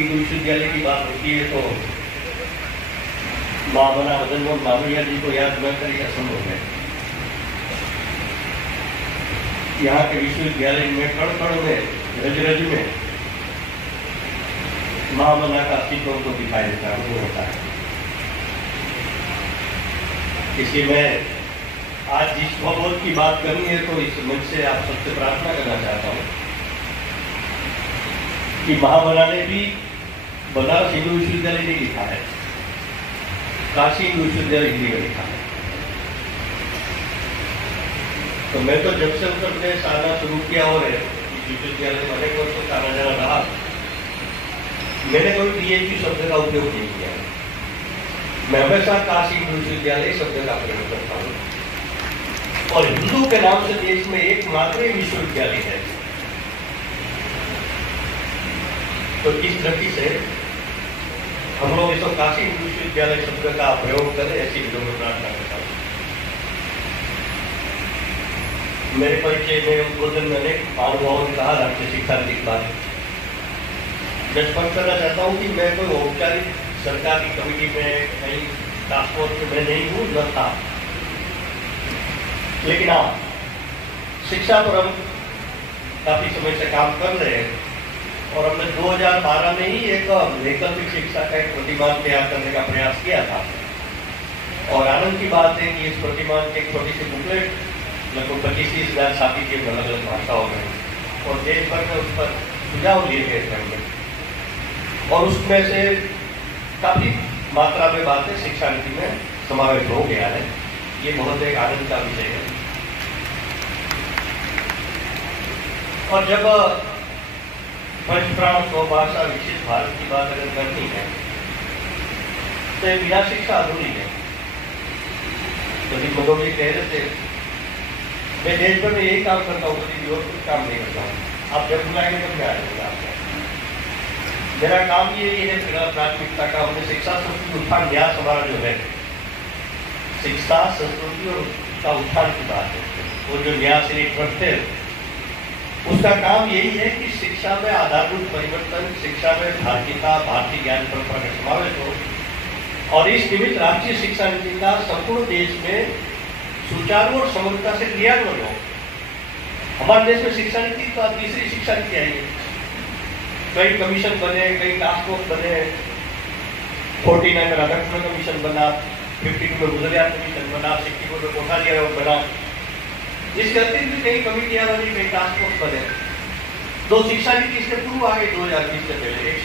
हिंदू विश्वविद्यालय की बात होती है तो महामना मदन मोहन मालवीय जी को याद न करें असंभव है। यहाँ के विश्वविद्यालय में कण कण में रज रज में महामना का अस्तित्व को दिखाई देता है, वो होता है। इसलिए मैं आज जिस स्वबोध की बात करनी है तो इस मंच से आप सबसे प्रार्थना करना चाहता हूँ कि महामना ने भी बनारस हिंदू विश्वविद्यालय नहीं लिखा है, काशी हिंदू विश्वविद्यालय हिंदी में लिखा है। तो मैं तो जब से उत्तर प्रदेश आना शुरू किया और इस विश्वविद्यालय में अनेक वर्षों का आना जाना रहा, मैंने कभी PhD शब्द का उपयोग नहीं किया। मैं हमेशा काशी हिंदू विश्वविद्यालय शब्द का प्रयोग करता हूँ। और हिंदू के नाम से देश में एकमात्र विश्वविद्यालय है। तो इस दृष्टि से हम लोग इसको काशी हिंदू विश्वविद्यालय शब्द का प्रयोग करें, ऐसी विधि में प्रार्थना करता हूँ। मेरे परिचय में उद्बोधन में अनेक महानुभावों ने कहा राष्ट्रीय शिक्षा नीति की बात। मैं स्पष्ट करना चाहता हूँ कि मैं कोई औपचारिक सरकार की कमेटी में कहीं टास्क फोर्स में नहीं हूँ, न था। लेकिन हाँ, शिक्षा पर हम काफी समय से काम कर रहे हैं और हमने 2012 में ही एक वैकल्पिक शिक्षा का एक प्रतिमान तैयार करने का प्रयास किया था। और आनंद की बात है कि इस प्रतिमान की एक छोटी सी बुकलेट लगभग 25-30 छापी थी अलग अलग भाषाओं में और देश भर में उस पर सुझाव लिए गए थे और उसमें से काफी मात्रा में बातें शिक्षा नीति में समावेश हो गया है। ये बहुत एक आनंद का विषय है। और जब पंचप्राण स्वभाषा विकसित भारत की बात अगर करनी है तो बिना शिक्षा अधूरी है। प्रदीप मधोर जी कह रहे थे, मैं देश भर में यही काम करता हूँ, किसी और कुछ काम नहीं करता हूँ। आप जब बुलाएंगे तब मैं आ जाऊंगा आपको। मेरा काम यही है, मेरा प्राथमिकता का हमने शिक्षा संस्कृति उत्थान न्यास हमारा जो है, शिक्षा संस्कृति और उसका उत्थान की बात है। वो जो न्यास एक ट्रस्ट है, उसका काम यही है कि शिक्षा में आधारभूत परिवर्तन, शिक्षा में भारतीयता, भारतीय ज्ञान परंपरा का समावेश हो और इस निमित्त राष्ट्रीय शिक्षा नीति का संपूर्ण देश में सुचारू और समग्रता से क्रियान्वयन हो। हमारे देश में शिक्षा नीति तो तीसरी शिक्षा नीति आई है। कई कमीशन बने, कई टास्क फोर्स बने, 49 में राधाकृष्ण कमीशन बना, 52 में गुजरात कमीशन बना, 64 में कोठारी आयोग बना। इसके अतिरिक्त भी कई कमिटियां बनी, कई टास्क फोर्स बने। 2 शिक्षा नीति इससे पूर्व आ गई 2020 से पहले। एक